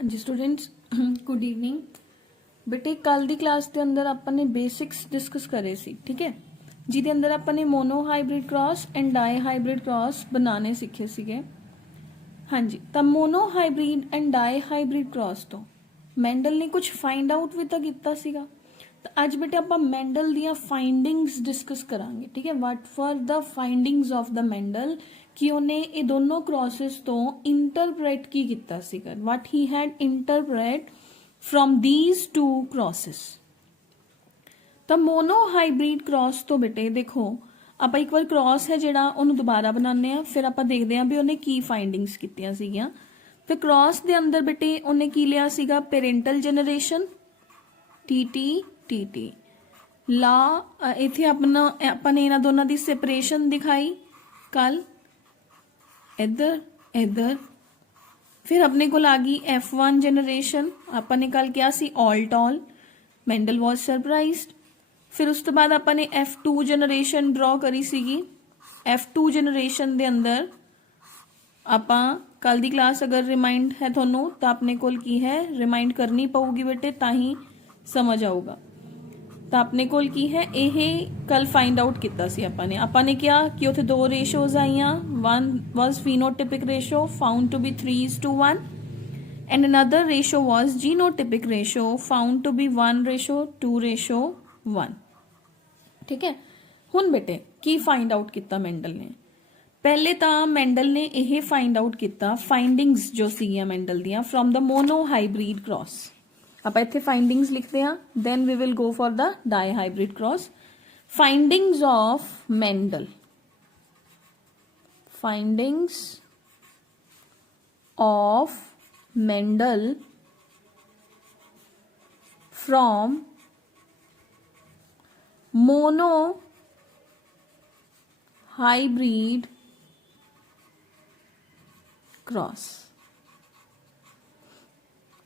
हाँ जी students, good evening. बेटे कल दी क्लास के अंदर ਆਪਾਂ ਨੇ ਬੇਸਿक्स डिस्कस करे सी, ठीक है, ਜਿਹਦੇ ਅੰਦਰ ਆਪਾਂ ਨੇ mono hybrid cross and di hybrid cross ਬਣਾਉਣੇ ਸਿੱਖੇ ਸੀਗੇ। ਹਾਂਜੀ, ਤਾਂ mono hybrid and di hybrid cross ਤੋਂ ਮੈਂਡਲ ਨੇ ਕੁਝ ਫਾਈਂਡ ਆਊਟ ਵੀ ਤਾਂ ਕੀਤਾ ਸੀਗਾ। ਤਾਂ ਅੱਜ ਬੇਟੇ ਆਪਾਂ ਮੈਂਡਲ ਦੀਆਂ ਫਾਈਂਡਿੰਗਸ ਡਿਸਕਸ ਕਰਾਂਗੇ, ਠੀਕ ਹੈ। What for the findings of the Mendel, ਕਿ ਉਹਨੇ ਇਹ ਦੋਨੋਂ ਕ੍ਰਾਸਿਸ ਤੋਂ ਇੰਟਰਪ੍ਰੇਟ ਕੀ ਕੀਤਾ ਸੀਗਾ, what he had interpret from these two crosses। ਤਾਂ ਮੋਨੋ ਹਾਈਬ੍ਰਿਡ ਕ੍ਰਾਸ ਤੋਂ ਬੇਟੇ ਦੇਖੋ ਆਪਾਂ ਇੱਕ ਵਾਰ ਕ੍ਰਾਸ ਹੈ ਜਿਹੜਾ ਉਹਨੂੰ ਦੁਬਾਰਾ ਬਣਾਉਂਦੇ ਆ, ਫਿਰ ਆਪਾਂ ਦੇਖਦੇ ਆ ਵੀ ਉਹਨੇ ਕੀ ਫਾਈਂਡਿੰਗਸ ਕੀਤੀਆਂ ਸੀਗੀਆਂ। ਤੇ ਕ੍ਰਾਸ ਦੇ ਅੰਦਰ ਬੇਟੇ ਉਹਨੇ ਕੀ ਲਿਆ ਸੀਗਾ, ਪੈਰੈਂਟਲ ਜਨਰੇਸ਼ਨ ਟੀ ਲਾ, ਇੱਥੇ ਆਪਾਂ ਨੇ ਇਹਨਾਂ ਦੋਨਾਂ ਦੀ ਸੈਪਰੇਸ਼ਨ ਦਿਖਾਈ ਕੱਲ, ਇੱਧਰ फिर अपने को आ गई F1 जनरेशन, आपने कल क्या see all tall, Mendel was surprised. फिर उस तो बाद आपने F2 जनरेशन ड्रॉ करी सीगी। F2 जनरेशन दे अंदर आपा कल दी क्लास अगर रिमाइंड है थोनू तो अपने को की है रिमाइंड करनी पऊगी बेटे, ताही समझ आऊगा। तो अपने को की है यह कल फाइंड आउट किया सी आपने क्या कि उथे दो रेशोज आईया, one was phenotypic ratio found to be 3:1 and another ratio was genotypic ratio found to be 1:2:1, ठीक है। हुण बेटे की फाइंड आउट किया मैंडल ने, पहले तो मैंडल ने यह फाइंड आउट किया फाइंडिंग्स जो सीगियां मैंडल दियां from the mono hybrid cross. आप इत्थे फाइंडिंग्स लिखते हैं, then we will go for the di hybrid cross. Findings of Mendel, findings of Mendel from mono hybrid cross.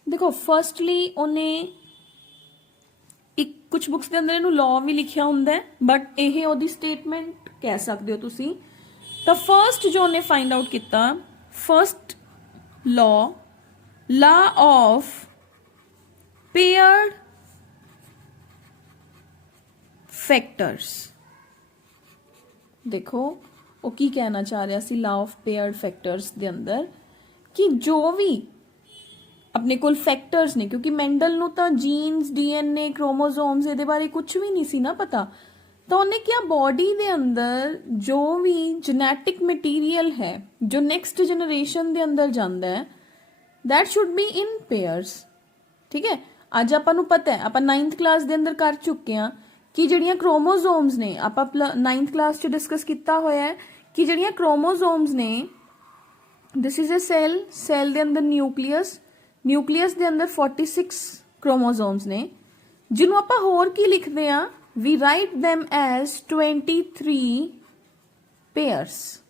देखो फर्स्टली उन्हें एक कुछ बुक्स के अंदर लॉ भी लिखा होंगे, बट यह ओदी स्टेटमेंट कह सकते हो तुसी। तो फर्स्ट जो उन्हें फाइंड आउट किया, first law of paired factors. देखो वो की कहना चाह रहा सी लॉ ऑफ पेयर्ड फैक्टर्स के अंदर, कि जो भी अपने कोल फैक्टर्स ने, क्योंकि मैंडल नूं तां जीन्स, डीएनए, क्रोमोसोम्स ये बारे कुछ भी नहीं सी ना पता, तो उन्हें क्या बॉडी दे अंदर जो भी जेनेटिक मटीरियल है जो नेक्स्ट जनरेशन दे अंदर जांदा है, that should be in pairs, ठीक है। अज आपां नूं पता है, आपां 9th क्लास दे अंदर कर चुके हैं कि जिहड़ियां क्रोमोसोम्स ने, आपां 9th क्लास च डिस्कस किया होया है कि जिहड़ियां क्रोमोसोम्स ने, दिस इज अ सेल दे अंदर न्यूक्लियस दे अंदर 46 क्रोमोसोम्स ने, जिन्हों आप होर की लिखते हैं, we write them as 23 pairs.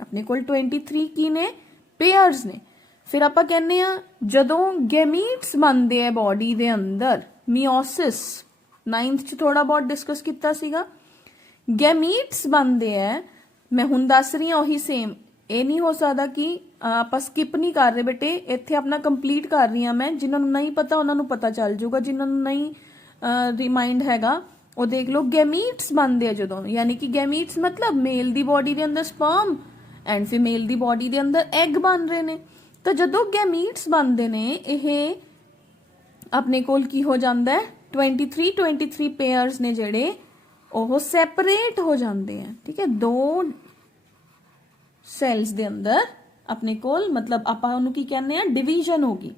अपने कोल 23 की ने, पेयर्स ने। फिर आप कहने जदों गैमीट्स बनते हैं बॉडी दे अंदर, मियोसिस 9th च थोड़ा बहुत डिस्कस किया सीगा, गैमीट्स बनते हैं। मैं हुण दस रही हूँ वही सेम, ये नहीं हो सकता कि आप स्किप नहीं कर रहे बेटे, इत्थे अपना कंप्लीट कर रही हाँ मैं। जिन्होंने नहीं पता उन्होंने पता चल जाऊगा, जिन्होंने नहीं रिमाइंड हैगा वो देख लो। गैमीट्स बनते हैं जदों, यानी कि गैमीट्स मतलब मेल दी बॉडी दे अंदर स्पर्म एंड फीमेल दी बॉडी दे अंदर एग बन रहे ने। तो जदों गैमीट्स बनते ने, यह अपने कोल की हो जाता है 23 पेयर्स ने जेड़े वो सैपरेट हो जाते हैं, ठीक है। दो सैल्स दे अंदर अपने कोल मतलब आपां उहनूं की कहने हैं डिवीजन होगी,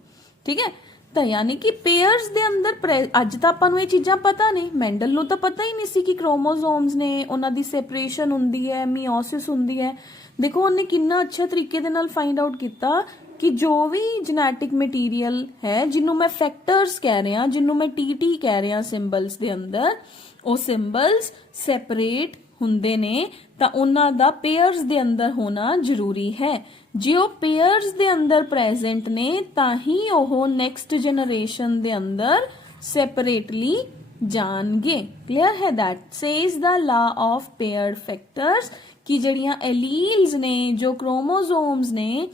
ठीक है। तो यानी कि पेयर्स दे अंदर अज तो आपां नूं ये चीज़ां पता नहीं, मैंडल नूं तो पता ही नहीं सी कि क्रोमोसोम्स ने, उन्हां दी सैपरेशन हुंदी है, मियोसिस हुंदी है। देखो उन्हें कितना अच्छा तरीके दे नाल फाइंड आउट किया कि जो भी जेनेटिक मटीरियल है, जिन्हों मैं फैक्टर्स कह रहा, जिन्हों मैं टी कह रहा सिंबल्स दे अंदर, वो सिंबल्स सैपरेट हुंदे ने, तां उन्हां दा पेयर्स दे अंदर होना जरूरी है। जे वो पेयर्स दे अंदर प्रेजेंट ने, तां ही ओह नेक्स्ट जनरेशन दे अंदर सैपरेटली जाणगे। क्लियर है? That says the law of paired factors कि जड़ियां एलील्स ने, जो क्रोमोसोम्स ने,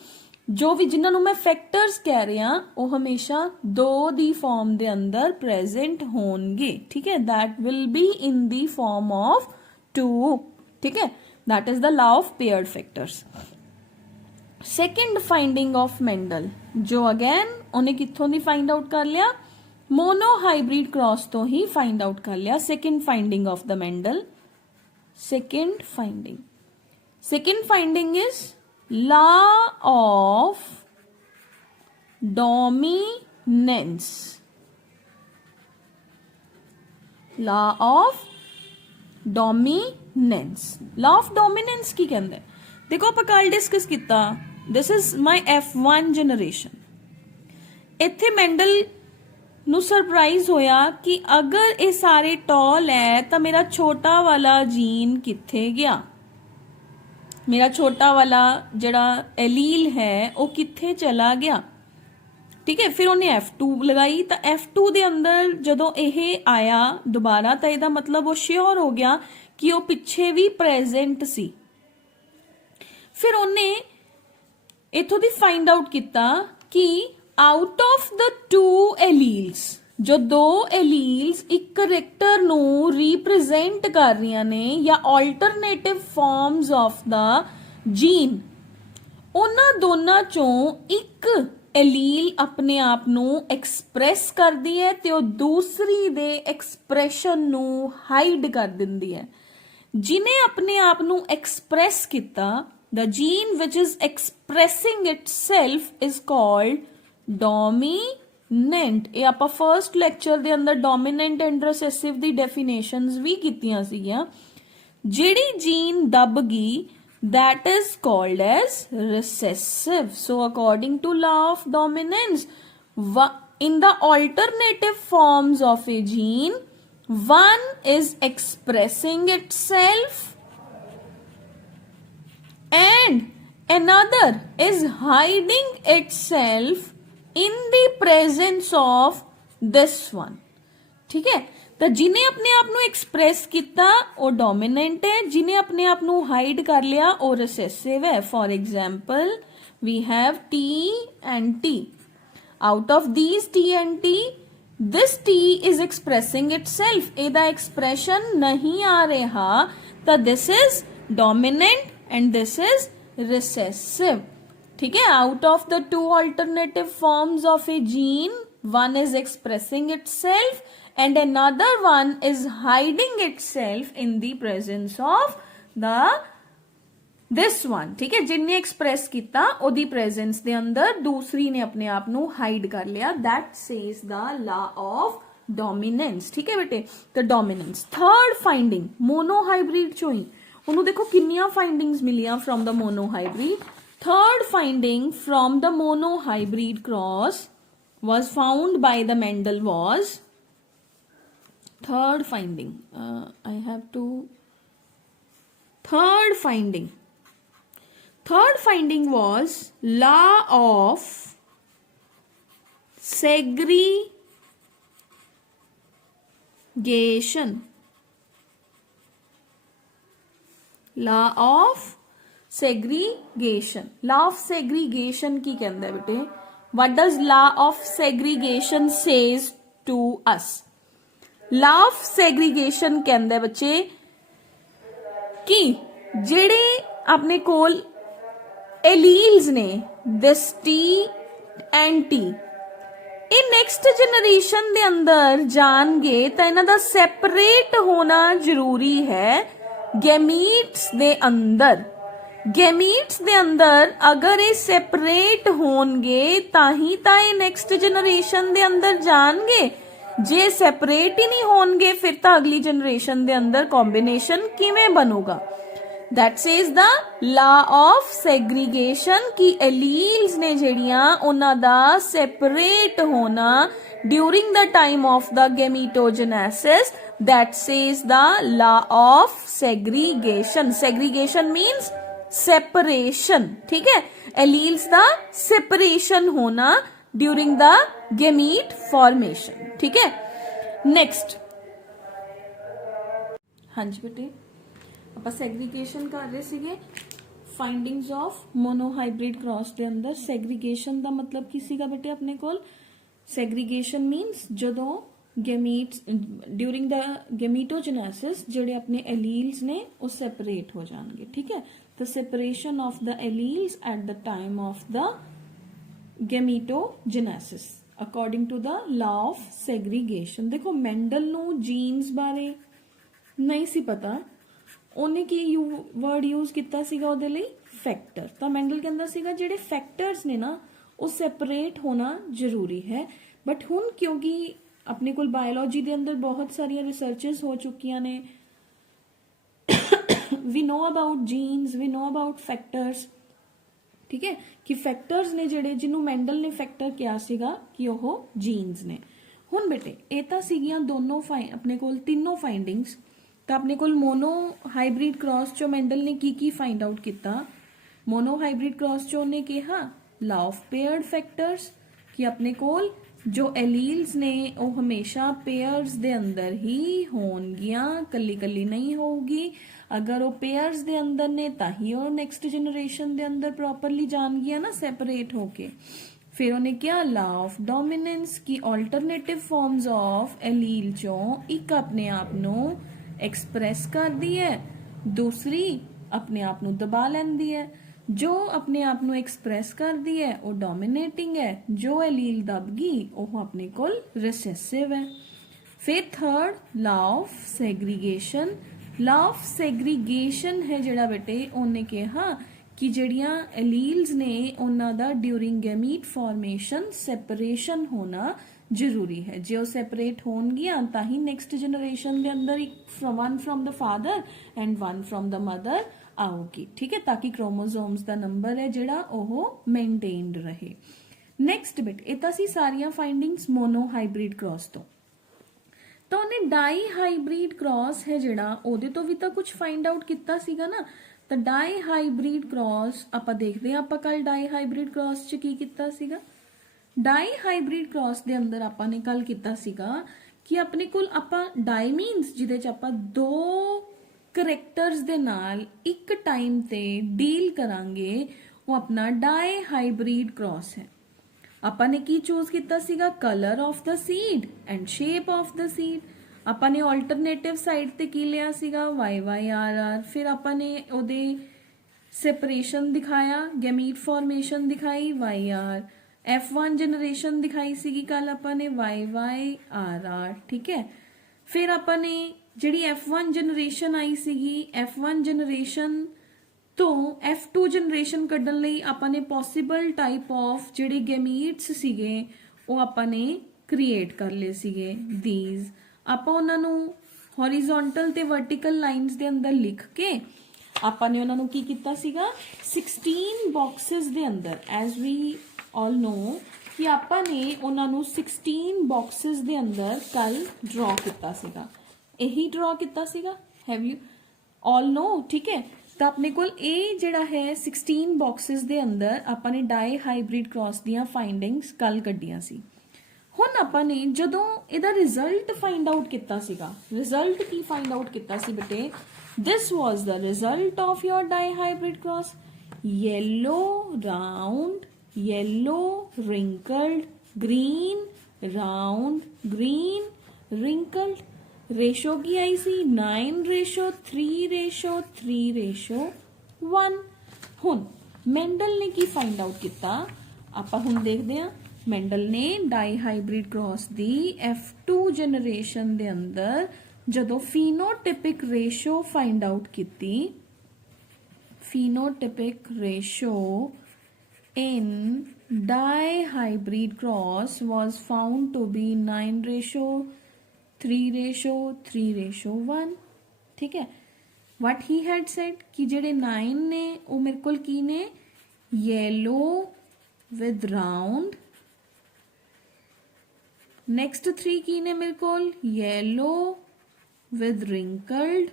ਜੋ ਵੀ ਜਿਨ੍ਹਾਂ ਨੂੰ ਮੈਂ ਫੈਕਟਰਸ ਕਹਿ ਰਿਹਾ ਉਹ ਹਮੇਸ਼ਾ 2 ਦੀ ਫਾਰਮ ਦੇ ਅੰਦਰ ਪ੍ਰੈਜ਼ੈਂਟ ਹੋਣਗੇ, ਠੀਕ ਹੈ। That will be in the form of 2, ठीक है। That is the law of paired factors. Second finding of Mendel, जो अगेन उन्हें कित्थों दी फाइंड आउट कर लिया, मोनोहाइब्रिड क्रॉस तो ही फाइंड आउट कर लिया। Second finding of the Mendel, second finding is law of dominance, law of dominance। law of dominance की कहते हैं, देखो आप कल डिस्कस किया, this is my F1 generation. इत्थे मेंडल ਨੂੰ ਸਰਪ੍ਰਾਈਜ਼ ਹੋਇਆ ਕਿ ਅਗਰ ਇਹ ਸਾਰੇ ਟੌਲ ਹੈ ਤਾਂ ਮੇਰਾ ਛੋਟਾ ਵਾਲਾ ਜੀਨ ਕਿੱਥੇ ਗਿਆ, मेरा छोटा वाला जड़ा एलील है वो किथे चला गया, ठीक है। फिर उन्हें F2 लगाई तो F2 दे अंदर जदों यह आया दोबारा तो यदा मतलब वो श्योर हो गया कि वो पिछे भी प्रेजेंट सी। फिर उन्हें इथों दी फाइंड आउट किया कि आउट ऑफ द 2 एलील्स, जो 2 एलील्स एक करैक्टर नू रिप्रेजेंट कर रही ने या alternative forms of the gene, उन्हां दोनों चों एक एलील अपने आप नू एक्सप्रैस करदी है ते ओ दूसरी दे एक्सप्रैशन नू हाइड कर दिंदी है। जिन्हें अपने आप नू एक्सप्रैस किता, the gene which is expressing itself is called dominant. ये आपां फर्स्ट लैक्चर दे अंदर डोमिनेंट एंड रिसेसिव दी डेफिनेशंस भी कीतियां सीगियां। जिहड़ी जीन दब गई that is called as recessive। So according to law of dominance, in the alternative forms of a gene, one is expressing itself and another is hiding itself in the presence of this one, ठीक है। तो जिन्हें अपने आप को express किया वो dominant है, जिन्हें अपने आप को हाइड कर लिया वो रिसेसिव है। For example we have T and T। Out of these T and T, this T is expressing itself, एदा एक्सप्रेशन नहीं आ रहा तो this is dominant and this is recessive, ठीक है। Out of the 2 alternative forms of a gene, one is expressing itself and another one is hiding itself in the presence of the this one, ठीक है। जिन्हें express किया ओदी presence दे अंदर दूसरी ने अपने आप को हाइड कर लिया, that says the law of dominance, ठीक है बेटे। तो डोमिनेंस थर्ड फाइंडिंग मोनोहाइब्रिड चो ही, उन्होंने देखो किन्नियां फाइंडिंग्स मिलियां from the monohybrid. Third finding from the monohybrid cross was found by the Mendel was third finding, third finding was law of segregation, law of segregation। law of segregation की कहंदा है बेटे, what does law of segregation says to us? law of segregation कहंदा है बच्चे कि जेड़े अपने कोल एलील्स ने दिस T and T, ये नेक्स्ट जनरेशन दे अंदर जाणगे तां इन्हां दा सैपरेट होना जरूरी है गैमीट्स दे अंदर। गैमीट्स दे अंदर अगर ये सैपरेट होणगे ताही तां ये नेक्स्ट जनरेशन दे अंदर जाणगे, जे सैपरेट ही नहीं होणगे फिर तां अगली जनरेशन दे अंदर कॉम्बिनेशन किवें बनूगा। That says the law of segregation की एलील्स ने जेड़ियां उन्हां दा सैपरेट होना during the time of the gametogenesis, that says the law of segregation. Segregation means separation, ठीक है। एलील्स दा सेपरेशन होना ड्यूरिंग द गैमीट फॉर्मेशन, ठीक है। नेक्स्ट, हाँ जी बेटे, ਆਪਾਂ ਸੈਗਰੀਗੇਸ਼ਨ ਕਰ ਰਹੇ ਸੀਗੇ। फाइंडिंग्स ऑफ मोनोहाइब्रिड क्रॉस के अंदर सैग्रीगेशन का मतलब की सीगा बेटे अपने कोल सैग्रीगेशन मीनस जदों गैमीट्स ड्यूरिंग द गैमीटोजेनेसिस जेडे अपने एलील्स ने वो सेपरेट हो जाएंगे ठीक है the separation of the alleles at the time of the gametogenesis according to the law of segregation देखो मेंडल नु जीन्स बारे नहीं सी पता ਉਹਨੇ ਕੀ ਵਰਡ ਯੂਜ਼ ਕੀਤਾ ਸੀਗਾ ਉਹਦੇ ਲਈ ਫੈਕਟਰ ਤਾਂ ਮੈਂਡਲ ਕਹਿੰਦਾ ਸੀਗਾ ਜਿਹੜੇ ਫੈਕਟਰਸ ਨੇ ਨਾ ਉਹ ਸੈਪਰੇਟ ਹੋਣਾ ਜ਼ਰੂਰੀ ਹੈ ਬਟ ਹੁਣ ਕਿਉਂਕਿ ਆਪਣੇ ਕੋਲ ਬਾਇਓਲੋਜੀ ਦੇ ਅੰਦਰ ਬਹੁਤ ਸਾਰੀਆਂ ਰਿਸਰਚਸ ਹੋ ਚੁੱਕੀਆਂ ਨੇ we know about genes we know about factors ਠੀਕ ਹੈ ਕਿ ਫੈਕਟਰਸ ਨੇ ਜਿਹੜੇ ਜਿਹਨੂੰ ਮੈਂਡਲ ਨੇ ਫੈਕਟਰ ਕਿਹਾ ਸੀਗਾ ਕਿ ਉਹ ਜੀਨਸ ਨੇ ਹੁਣ ਬੇਟੇ ਇਹ ਤਾਂ ਸੀਗੀਆਂ ਦੋਨੋਂ ਆਪਣੇ ਕੋਲ ਤਿੰਨੋਂ ਫਾਈਂਡਿੰਗਸ ਤਾਂ ਆਪਣੇ ਕੋਲ ਮੋਨੋ ਹਾਈਬ੍ਰਿਡ ਕ੍ਰਾਸ ਚੋਂ ਮੈਂਡਲ ਨੇ ਕੀ ਫਾਈਂਡ ਆਊਟ ਕੀਤਾ ਮੋਨੋ ਹਾਈਬ੍ਰਿਡ ਕ੍ਰਾਸ ਚੋਂ ਉਹਨੇ ਕਿਹਾ ਲਾ ਆਫ ਪੇਅਰਡ ਫੈਕਟਰਸ ਕਿ ਆਪਣੇ ਕੋਲ ਜੋ ਐਲੀਲਸ ਨੇ ਉਹ ਹਮੇਸ਼ਾ ਪੇਅਰਸ ਦੇ ਅੰਦਰ ਹੀ ਹੋਣਗੀਆਂ ਕੱਲੀ ਕੱਲੀ ਨਹੀਂ ਹੋਊਗੀ ਅਗਰ ਉਹ ਪੇਅਰਸ ਦੇ ਅੰਦਰ ਨੇ ਤਾਂ ਹੀ ਉਹ ਨੈਕਸਟ ਜਨਰੇਸ਼ਨ ਦੇ ਅੰਦਰ ਪ੍ਰੋਪਰਲੀ ਜਾਣਗੀਆਂ ਨਾ ਸੈਪਰੇਟ ਹੋ ਕੇ फिर उन्हें क्या ला ऑफ डोमिनेंस की ऑल्टरनेटिव फॉर्म्स ऑफ एलील चों एक अपने आप नो एक्सप्रैस कर दी है दूसरी अपने आप नो दबा लैंदी है जो अपने आप नो एक्सप्रैस कर दी है वो डोमिनेटिंग है जो एलील दब गई वो अपने कोल रिसेसिव है फिर third La of segregation La of segregation है जेड़ा बेटे उन्हें कहा कि ਜਿਹੜੀਆਂ ਐਲੀਲਸ ਨੇ ਉਹਨਾਂ ਦਾ ਡਿਊਰਿੰਗ ਗੈਮੀਟ ਫਾਰਮੇਸ਼ਨ ਸੈਪਰੇਸ਼ਨ ਹੋਣਾ ਜ਼ਰੂਰੀ ਹੈ ਜੇ ਉਹ ਸੈਪਰੇਟ ਹੋਣਗੀਆਂ ਤਾਂ ਹੀ ਨੈਕਸਟ ਜਨਰੇਸ਼ਨ ਦੇ ਅੰਦਰ ਇੱਕ ਵਨ ਫਰਮ ਦਾ ਫਾਦਰ ਐਂਡ ਵਨ ਫਰਮ ਦਾ ਮਦਰ ਆਊਗੀ ਠੀਕ ਹੈ ਤਾਂ ਕਿ ਕ੍ਰੋਮੋਸੋਮਸ ਦਾ ਨੰਬਰ ਹੈ ਜਿਹੜਾ ਉਹ ਮੇਨਟੇਨਡ ਰਹੇ ਨੈਕਸਟ ਬਿਟ ਇਹ ਤਾਂ ਸੀ ਸਾਰੀਆਂ ਫਾਈਂਡਿੰਗਸ ਮੋਨੋ ਹਾਈਬ੍ਰਿਡ ਕ੍ਰਾਸ ਤੋਂ ਤਾਂ ਉਹਨੇ ਡਾਈ ਹਾਈਬ੍ਰਿਡ ਕ੍ਰਾਸ ਹੈ ਜਿਹੜਾ ਉਹਦੇ ਤੋਂ ਵੀ ਤਾਂ ਕੁਝ ਫਾਈਂਡ ਆਊਟ ਕੀਤਾ ਸੀਗਾ ਨਾ ਤਾਂ ਡਾਈ ਹਾਈਬ੍ਰਿਡ ਕ੍ਰਾਸ ਆਪਾਂ ਦੇਖਦੇ ਹਾਂ ਆਪਾਂ ਕੱਲ ਡਾਈ ਹਾਈਬ੍ਰਿਡ ਕ੍ਰਾਸ ਚ ਕੀ ਕੀਤਾ ਸੀਗਾ ਡਾਈ ਹਾਈਬ੍ਰਿਡ ਕ੍ਰਾਸ ਦੇ ਅੰਦਰ ਆਪਾਂ ਨੇ ਕੱਲ ਕੀਤਾ ਸੀਗਾ ਕਿ ਆਪਣੇ ਕੋਲ ਆਪਾਂ ਡਾਈ ਮੀਨਸ ਜਿਹਦੇ ਚ ਆਪਾਂ ਦੋ ਕਰੈਕਟਰਸ ਦੇ ਨਾਲ ਇੱਕ ਟਾਈਮ ਤੇ ਡੀਲ ਕਰਾਂਗੇ ਉਹ ਆਪਣਾ ਡਾਈ ਹਾਈਬ੍ਰਿਡ ਕ੍ਰਾਸ ਹੈ ਆਪਾਂ ਨੇ ਕੀ ਚੂਜ਼ ਕੀਤਾ ਸੀਗਾ colour of the seed and shape of the seed ਆਪਾਂ ਨੇ ਆਲਟਰਨੇਟਿਵ ਸਾਈਡ ਤੇ ਕੀ ਲਿਆ ਸੀਗਾ YYRR ਫਿਰ ਆਪਾਂ ਨੇ ਉਹਦੇ ਸੈਪਰੇਸ਼ਨ ਦਿਖਾਇਆ ਗੈਮੀਟ ਫਾਰਮੇਸ਼ਨ ਦਿਖਾਈ YR F1 ਜਨਰੇਸ਼ਨ ਦਿਖਾਈ ਸੀਗੀ ਕੱਲ ਆਪਾਂ ਨੇ YYRR ਠੀਕ ਹੈ ਫਿਰ ਆਪਾਂ ਨੇ ਜਿਹੜੀ F1 ਜਨਰੇਸ਼ਨ ਆਈ ਸੀਗੀ F1 ਜਨਰੇਸ਼ਨ ਤੋਂ F2 ਜਨਰੇਸ਼ਨ ਕੱਢਣ ਲਈ ਆਪਾਂ ਨੇ ਪੋਸੀਬਲ ਟਾਈਪ ਆਫ ਜਿਹੜੇ ਗੈਮੀਟਸ ਸੀਗੇ ਉਹ ਆਪਾਂ ਨੇ ਕ੍ਰੀਏਟ ਕਰ ਲਏ ਸੀਗੇ ਥੀਸ ਆਪਾਂ ਉਹਨਾਂ ਨੂੰ ਹੌਰੀਜ਼ੌਂਟਲ ਤੇ ਵਰਟੀਕਲ ਲਾਈਨਸ ਦੇ ਅੰਦਰ ਲਿਖ ਕੇ ਆਪਾਂ ਨੇ ਉਹਨਾਂ ਨੂੰ ਕੀ ਕੀਤਾ ਸੀਗਾ 16 ਬਾਕਸਸ ਦੇ ਅੰਦਰ ਐਜ਼ ਵੀ ਆਲ ਨੋ ਕਿ ਆਪਾਂ ਨੇ ਉਹਨਾਂ ਨੂੰ 16 ਬਾਕਸਸ ਦੇ ਅੰਦਰ ਕੱਲ ਡਰਾ ਕੀਤਾ ਸੀਗਾ ਇਹੀ ਡਰਾ ਕੀਤਾ ਸੀਗਾ ਹੈਵ ਯੂ ਆਲ ਨੋ ਠੀਕ ਹੈ ਤਾਂ ਆਪਣੇ ਕੋਲ ਇਹ ਜਿਹੜਾ ਹੈ 16 ਬਾਕਸਸ ਦੇ ਅੰਦਰ ਆਪਾਂ ਨੇ ਡਾਈ ਹਾਈਬ੍ਰਿਡ ਕ੍ਰਾਸ ਦੀਆਂ ਫਾਈਂਡਿੰਗਸ ਕੱਲ ਕੱਢੀਆਂ ਸੀ ਹੁਣ ਆਪਾਂ ਨੇ ਜਦੋਂ ਇਹਦਾ ਰਿਜ਼ਲਟ ਫਾਈਂਡ ਆਊਟ ਕੀਤਾ ਸੀਗਾ ਰਿਜ਼ਲਟ ਕੀ ਫਾਈਂਡ ਆਊਟ ਕੀਤਾ ਸੀ ਬੇਟੇ this was the result of your dihybrid cross yellow round yellow wrinkled green round green wrinkled ratio की आई सी 9:3:3:1 हुन मेंडल ने की फाइंड आउट किया आपां हुन देखदे हां मेंडल ने डाईहाइब्रिड क्रॉस दी F2 जनरेशन दे अंदर जदों phenotypic रेशो फाइंड आउट कीती phenotypic ratio in dihybrid cross was found to be 9:3:3:1 ठीक है what he had said कि जेडे 9 ने वो मेरे को की ने yellow with round next 3 की ने मेरे को yellow with wrinkled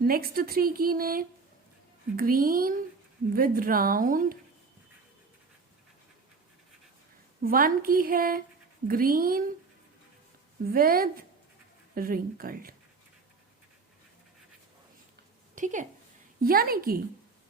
next 3 की ने green with round 1 की है green with wrinkled ठीक है यानी कि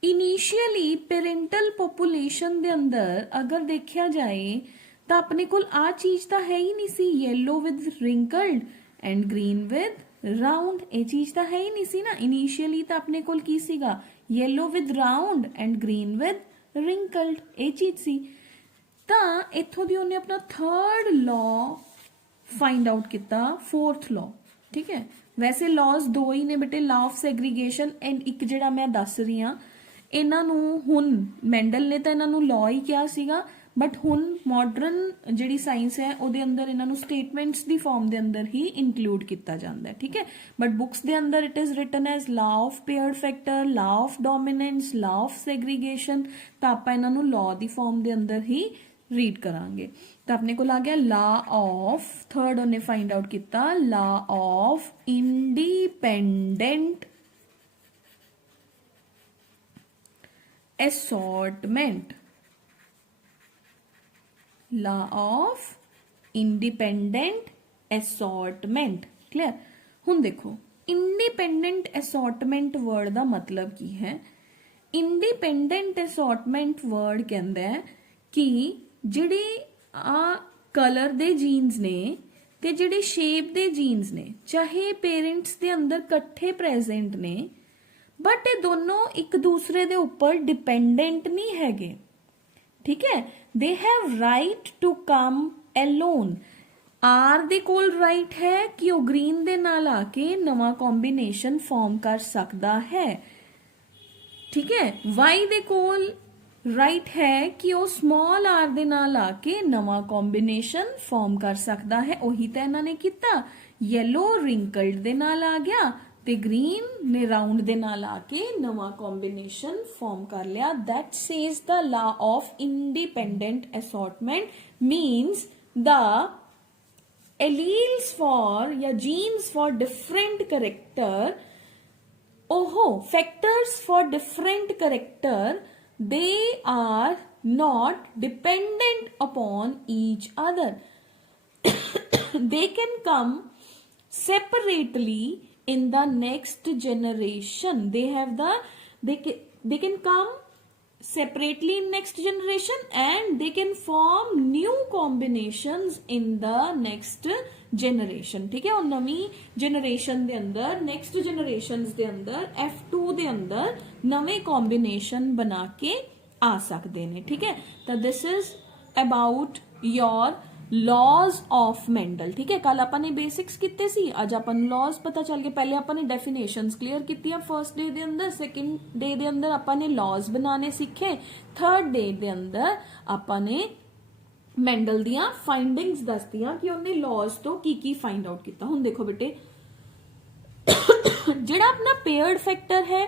इनिशियली पेरेंटल पॉपुलेशन दे अंदर अगर देखा जाए तो अपने कोल आ चीज तो है ही नहीं सी, yellow with wrinkled and green with round, ये चीज तो है ही नहीं सी ना। इनिशियली तो अपने कोल की सीगा, yellow with round and green with wrinkled, ये चीज सी। ਤਾਂ ਇੱਥੋਂ ਦੀ ਉਹਨੇ ਆਪਣਾ ਥਰਡ ਲॉ फाइंड आउट किया, फोर्थ लॉ। ठीक है, वैसे लॉज दो ही ने बेटे, लॉ ऑफ सैग्रीगेशन एंड एक जिहड़ा मैं दस रही हाँ, इन्हां नूं हुण मैंडल ने तो इन्हां नूं लॉ ही किया सीगा, बट हुण मॉडर्न जिहड़ी साइंस है उहदे अंदर इन्हां नूं स्टेटमेंट्स दी फॉर्म दे अंदर ही इंक्लूड किया जाता है। ठीक है, बट बुक्स दे अंदर it is written as law of paired factor, law of dominance, law of segregation. तो आपां इन्हां नूं लॉ दी फॉर्म दे अंदर ही रीड करांगे। तो अपने को आ गया लॉ ऑफ, थर्ड उन्हें फाइंड आउट किया, law of independent assortment, law of independent assortment. Clear. हुण देखो इंडिपेंडेंट असॉर्टमेंट वर्ड का मतलब की है। इंडिपेंडेंट असॉर्टमेंट वर्ड कहता है कि ਜਿਹੜੇ ਆ ਕਲਰ ਦੇ ਜੀਨਸ ਨੇ ਤੇ ਜਿਹੜੇ ਸ਼ੇਪ ਦੇ ਜੀਨਸ ਨੇ, ਚਾਹੇ ਪੇਰੈਂਟਸ ਦੇ ਅੰਦਰ ਇਕੱਠੇ ਪ੍ਰੈਜ਼ੈਂਟ ਨੇ, ਬਟ ਇਹ ਦੋਨੋਂ ਇੱਕ ਦੂਸਰੇ ਦੇ ਉੱਪਰ ਡਿਪੈਂਡੈਂਟ ਨਹੀਂ ਹੈਗੇ। ਠੀਕ ਹੈ, they have right to come alone. ਆਰ ਦੇ ਕੋਲ ਰਾਈਟ ਹੈ ਕਿ ਉਹ ਗ੍ਰੀਨ ਦੇ ਨਾਲ ਆ ਕੇ ਨਵਾਂ ਕੰਬੀਨੇਸ਼ਨ ਫਾਰਮ ਕਰ ਸਕਦਾ ਹੈ। ਠੀਕ ਹੈ, ਵਾਈ ਦੇ ਕੋਲ राइट है कि वो स्मॉल आर दे नाल आके नवा कॉम्बिनेशन फॉर्म कर सकता है। उही तो इन्होंने किया, येलो रिंकल्ड दे नाल आ गया ते ग्रीन ने राउंड दे नाल आके नवा कॉम्बिनेशन फॉर्म कर लिया। That says the law of independent assortment means the alleles for या जीन्स फॉर डिफरेंट करेक्टर, ओहो factors for different character, they are not dependent upon each other. They can come separately in the next generation. They have the they can come separately in next generation and they can form new combinations in the next generation. ठीक है, और नवी generation दे अंदर, next generations दे अंदर F2 दे अंदर नवे combination बना के आ सकते हैं। ठीक है, तो this is about your laws of Mendel. ठीक है, कल अपन ने बेसिक्स किते सी, अज अपन लॉज पता चल गए। पहले अपन ने डेफिनेशंस क्लियर की फर्स्ट डे दे अंदर, सेकंड डे दे अंदर अपन ने लॉज बनाने सीखे, थर्ड डे दे अंदर अपन ने मैंडल दियां फाइंडिंग्स दस दियां कि उन्हें लॉज तो की फाइंड आउट किया। हुण देखो बेटे, जिहड़ा अपना पेयर्ड फैक्टर है,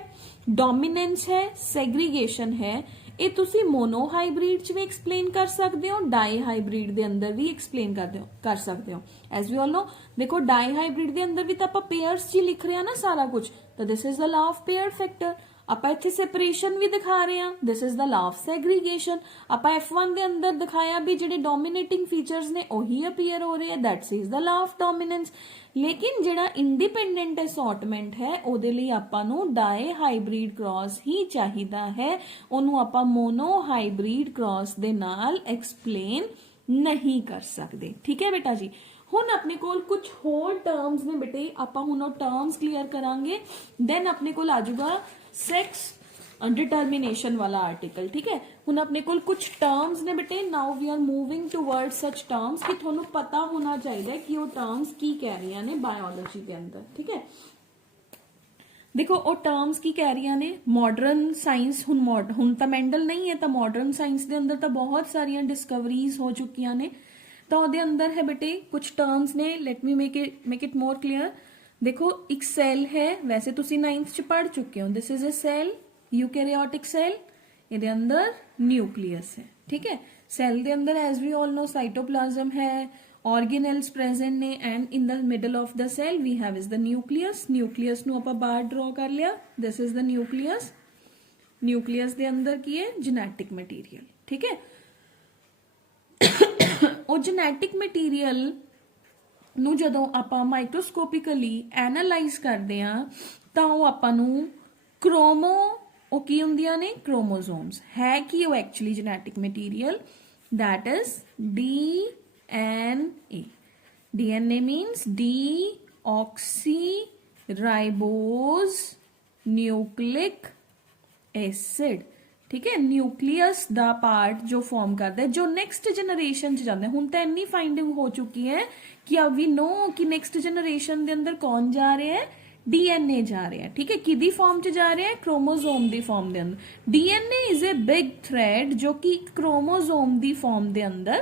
डोमिनेंस है, सैग्रीगेशन है, ये तुसी मोनो हाइब्रिड च भी एक्सप्लेन कर सकते हो, डाई हाइब्रिड दे अंदर भी एक्सप्लेन कर सकते हो। एज वी ऑल नो, देखो डाई हाइब्रिड दे अंदर भी तो आप पेयर्स च लिख रहे हैं ना सारा कुछ, तो this is the law of paired factor. ਆਪਾਂ ਇੱਥੇ ਸੈਪਰੇਸ਼ਨ ਵੀ ਦਿਖਾ ਰਹੇ ਹਾਂ, this is the law of segregation. ਆਪਾਂ F1 ਦੇ ਅੰਦਰ ਦਿਖਾਇਆ ਵੀ ਜਿਹੜੇ ਡੋਮੀਨੇਟਿੰਗ ਫੀਚਰਸ ਨੇ ਉਹੀ ਅਪੀਅਰ ਹੋ ਰਹੇ ਆ, that's is the law of dominance. ਲੇਕਿਨ ਜਿਹੜਾ ਇੰਡੀਪੈਂਡੈਂਟ ਅਸੌਰਟਮੈਂਟ ਹੈ ਉਹਦੇ ਲਈ ਆਪਾਂ ਨੂੰ ਡਾਈ ਹਾਈਬ੍ਰਿਡ ਕ੍ਰਾਸ ਹੀ ਚਾਹੀਦਾ ਹੈ, ਉਹਨੂੰ ਆਪਾਂ ਮੋਨੋ ਹਾਈਬ੍ਰਿਡ ਕ੍ਰਾਸ ਦੇ ਨਾਲ ਐਕਸਪਲੇਨ नहीं कर सकते। ठीक है बेटा जी, हुण अपने कोल कुछ होर टर्म्स ने बेटे, आपां हुण वो टर्म्स क्लीयर करांगे, देन अपने कोल आ जाऊगा सेक्स डिटर्मिनेशन वाला आर्टिकल। ठीक है, हुण अपने कोल कुछ टर्म्स ने बेटे, now we are moving towards such terms कि तुहानूं पता होना चाहिए कि वो टर्म्स की कह रही ने बायोलॉजी के अंदर। ठीक है, देखो वो टर्म्स की कह रही ने, मॉडर्न साइंस हुण तो मैंडल नहीं है, तो मॉडर्न साइंस के अंदर तो बहुत सारिया डिस्कवरीज हो चुकी ने। तो ਉਹਦੇ अंदर है बेटे कुछ टर्म्स ने, let me make it more clear. देखो एक सैल है, वैसे तुसी 9th च पढ़ चुके हो, this is a cell, eukaryotic cell, ਇਹਦੇ अंदर न्यूक्लियस है। ठीक है, सैल के अंदर as we all know cytoplasm है, ऑर्गेनेल्स प्रेजेंट ने, and in the middle of the cell we have is the nucleus. Nucleus नूं आपां बाहर ड्रॉ कर लिया, this is the nucleus. Nucleus के अंदर की है जेनेटिक मटीरियल। ठीक है, ਉਹ जेनेटिक मटीरियल ਨੂੰ ਜਦੋਂ ਆਪਾਂ ਮਾਈਕਰੋਸਕੋਪਿਕਲੀ ਐਨਾਲਾਈਜ਼ ਕਰਦੇ ਆ ਤਾਂ ਉਹ ਆਪਾਂ ਨੂੰ क्रोमो ਉਹ ਕੀ ਹੁੰਦੀਆਂ ਨੇ क्रोमोसोम्स है कि ਉਹ actually genetic material that is DNA DNA means deoxyribose nucleic acid ठीक है न्यूक्लियस ਦਾ ਪਾਰਟ ਜੋ ਫਾਰਮ ਕਰਦਾ ਹੈ ਜੋ ਨੈਕਸਟ ਜਨਰੇਸ਼ਨ ਚ ਜਾਂਦਾ ਹੁਣ ਤਾਂ ਇੰਨੀ ਫਾਈਂਡਿੰਗ ਹੋ ਚੁੱਕੀ ਹੈ ਕਿ अब वी नो कि ਨੈਕਸਟ ਜਨਰੇਸ਼ਨ ਦੇ ਅੰਦਰ ਕੌਣ ਜਾ ਰਿਹਾ ਹੈ डीएनए जा रहा है ठीक है किदी फॉर्म च जा रहा है क्रोमोसोम दी फॉर्म दे अंदर DNA is a big thread जो कि क्रोमोसोम दी फॉर्म दे अंदर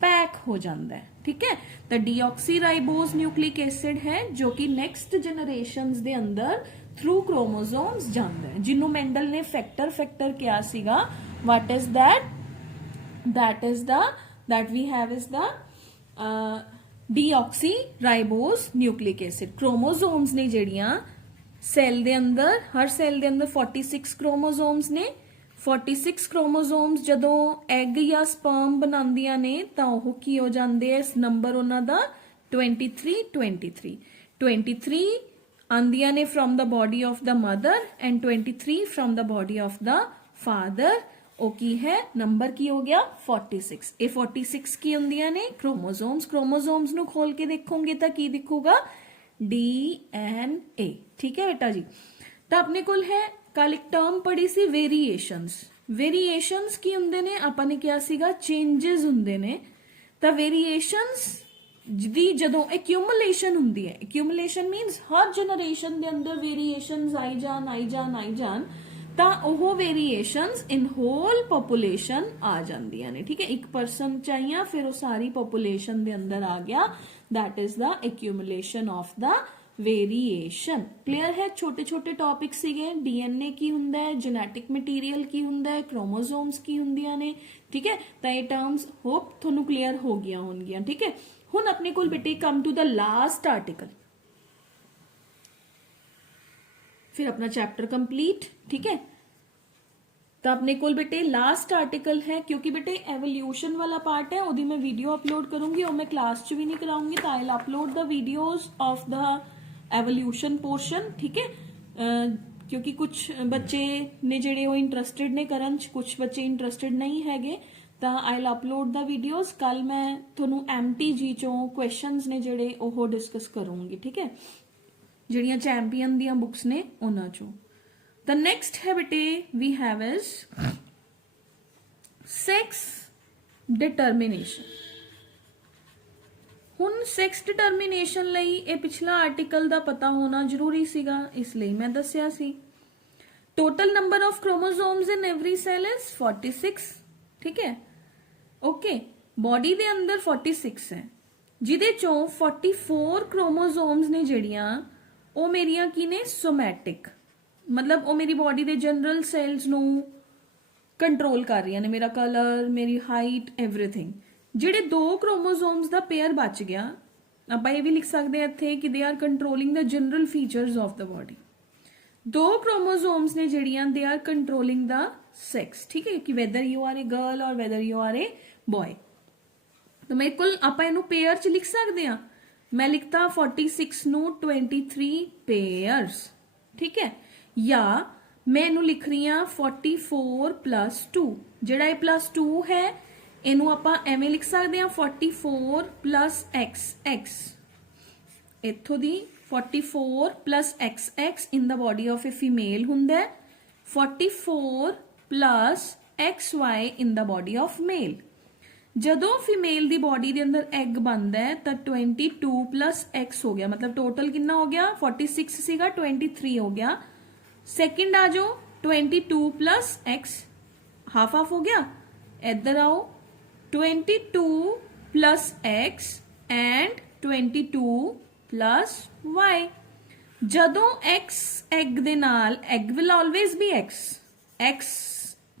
पैक हो जाता है ठीक है तो डीऑक्सीराइबोज न्यूक्लिक एसिड है जो कि नेक्स्ट जनरेशंस दे अंदर थ्रू क्रोमोसोम्स जाता है जिन्हों मेंडल ने फैक्टर क्या सीगा what is that is that we have is the deoxyribose nucleic acid chromosomes ने जड़ियां सैल दे अंदर हर सैल दे अंदर 46 क्रोमोसोम्स ने 46 क्रोमोसोम्स जदों एग या स्पर्म बनांदियां ने तां ओह की हो जांदे इस नंबर उन्हां दा 23 आंदियां ने from the body of the mother and 23 from the body of the father ਉਹ ਕੀ ਹੈ ਨੰਬਰ ਕੀ ਹੋ ਗਿਆ 46 ਇਹ 46 ਕੀ ਹੁੰਦੀਆਂ ਨੇ क्रोमोसोम्स ਨੂੰ ਖੋਲ ਕੇ ਦੇਖੋਗੇ ਤਾਂ ਕੀ ਦਿਖੂਗਾ DNA ਠੀਕ ਹੈ ਬੇਟਾ ਜੀ ਤਾਂ ਆਪਣੇ ਕੋਲ ਹੈ ਕੱਲ ਇੱਕ ਟਰਮ ਪੜੀ ਸੀ ਵੇਰੀਏਸ਼ਨਸ ਕੀ ਹੁੰਦੇ ਨੇ ਆਪਾਂ ਨੇ ਕਿਹਾ ਸੀਗਾ ਚੇਂजेस ਹੁੰਦੇ ਨੇ ਤਾਂ ਵੇਰੀਏਸ਼ਨਸ ਦੀ ਜਦੋਂ ਐਕਿਊਮੂਲੇਸ਼ਨ ਹੁੰਦੀ ਹੈ ਐਕਿਊਮੂਲੇਸ਼ਨ ਮੀਨਸ ਹਰ ਜਨਰੇਸ਼ਨ ਦੇ ਅੰਦਰ ਵੇਰੀਏਸ਼ਨਸ ਆਈ ਜਾਣ ਤਾਂ ਉਹ ਵੇਰੀਏਸ਼ਨਸ ਇਨ ਹੋਲ ਪੋਪੂਲੇਸ਼ਨ ਆ ਜਾਂਦੀਆਂ ਨੇ ਠੀਕ ਹੈ ਇੱਕ ਪਰਸਨ ਚਾਹੀਏ ਫਿਰ ਉਹ ਸਾਰੀ ਪੋਪੂਲੇਸ਼ਨ ਦੇ ਅੰਦਰ ਆ ਗਿਆ that is the accumulation of the variation clear है छोटे छोटे टॉपिक सीगे डीएनए की हुंदा है जेनेटिक मटीरियल की हुंदा है क्रोमोसोम्स की हुंदियां ने ठीक है तो ये टर्म्स होप थोनू क्लियर हो गया होंगियां ठीक है हुण अपने कोल बेटे come to the last article फिर अपना चैप्टर कंप्लीट ठीक है तो अपने कोल बेटे लास्ट आर्टिकल है क्योंकि बेटे एवोल्यूशन वाला पार्ट है ओदी मैं वीडियो अपलोड करूंगी और मैं क्लास च भी नहीं कराऊंगी तो I will upload the videos of the evolution portion ठीक है क्योंकि कुछ बच्चे ने जेड़े वो इंटरस्टेड ने करन कुछ बच्चे इंटरस्टेड नहीं हैगे तो I will upload the videos कल मैं थोनू MTG चों क्वेश्चंस ने जेड़े ओह डिस्कस करूंगी ठीक है ਜਿਹੜੀਆਂ ਚੈਂਪੀਅਨ ਦੀਆਂ ਬੁక్స్ ਨੇ ਉਹਨਾਂ ਚੋਂ the next है बेटे we have is sex determination ਹੁਣ sex determination ਲਈ ਇਹ ਪਿਛਲਾ ਆਰਟੀਕਲ ਦਾ ਪਤਾ ਹੋਣਾ ਜ਼ਰੂਰੀ ਸੀਗਾ ਇਸ ਲਈ ਮੈਂ ਦੱਸਿਆ ਸੀ total number of chromosomes in every cell is 46 ठीक है ओके बॉडी ਦੇ ਅੰਦਰ 46 ਹੈ ਜਿਹਦੇ ਚੋਂ 44 chromosomes ਨੇ ਜਿਹੜੀਆਂ ਉਹ ਮੇਰੀਆਂ ਕੀ ਨੇ सोमैटिक मतलब वो मेरी बॉडी के जनरल सैल्स नू कंट्रोल कर रही ने मेरा कलर मेरी हाइट एवरीथिंग जिहड़े 2 क्रोमोसोम्स का पेयर बच गया आप ये भी लिख सकते हैं इत्थे कि they are controlling the general features of the body 2 chromosomes ने जिहड़ियां they are controlling the sex ठीक है कि whether you are a girl और whether you are a boy तो मेरे को आप इनू पेयर च लिख सकते हैं मैं लिखता 46 नू 23 पेयर्स ठीक है या मैं इनू लिख रही हाँ 44 + 2 जिहड़ा ये +2 है इनू आपां एवें लिख सकते हैं 44 + XX इत्थों दी 44 + XX in the body of a female हुंदा है 44 + XY in the body of male जदों फीमेल दी बॉडी दे अंदर एग बनदा है तो 22 + X हो गया मतलब टोटल कितना हो गया 46 सीगा 23 हो गया सेकंड आ जाओ 22 + X हाफ हाफ हो गया इधर आओ 22 + X एंड 22 + Y जदों X एग दे नाल egg will always be X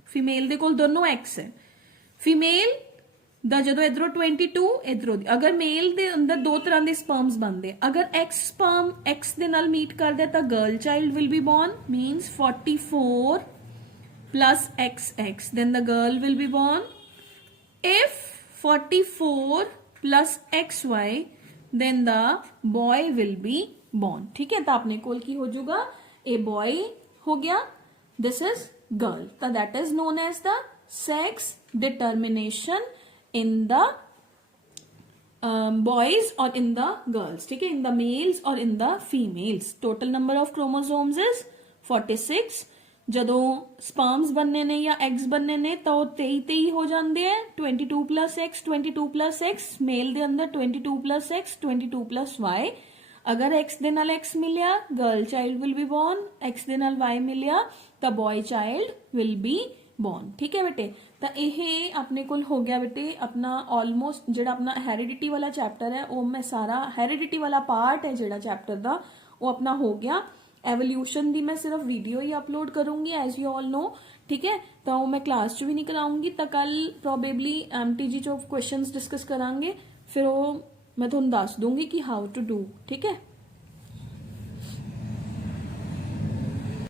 female दे कोल दोनों X है फीमेल दा जदों इधरों 22 इधरों अगर मेल दे अंदर दो तरह के स्पर्म्स बनते अगर एक्स स्पर्म एक्स दे नाल मीट कर दे तो girl child will be born means 44 + XX then the girl will be born if 44 + XY then the boy will be born ठीक है तो अपने कोल की हो जाऊगा ए बॉय हो गया, दिस इज गर्ल, तो that is known as the sex determination in the boys और इन द गर्ल्स, ठीक है, इन द मेल्स और in the females. Total number of chromosomes is 46। ਜਦੋਂ ਸਪਰਮਸ बनने ने या एग्स बनने ने तो 23 हो जाते हैं, 22 plus X 22 plus X, male ਦੇ ਅੰਦਰ 22 प्लस एक्स 22 प्लस वाई। अगर एक्स ਦੇ ਨਾਲ एक्स मिलिया girl child will be born, X ਦੇ ਨਾਲ वाई मिलिया तो boy child will be born. ठीक है बेटे, तो ਇਹ ਆਪਣੇ ਕੋਲ ਹੋ ਗਿਆ बेटे अपना ऑलमोस्ट ਜਿਹੜਾ अपना हेरिडिटी वाला चैप्टर है वो मैं सारा हेरिडिटी वाला पार्ट है ਜਿਹੜਾ चैप्टर ਦਾ वो अपना हो गया। एवोल्यूशन दी मैं सिर्फ वीडियो ही अपलोड करूंगी एज यू ऑल नो, ठीक है, तो मैं क्लास च भी नहीं कराऊंगी, तो कल प्रोबेबली MTG चो क्वेश्चंस डिस्कस करांगे, फिर वो मैं तुहानू दस दूंगी कि हाउ टू डू, ठीक है।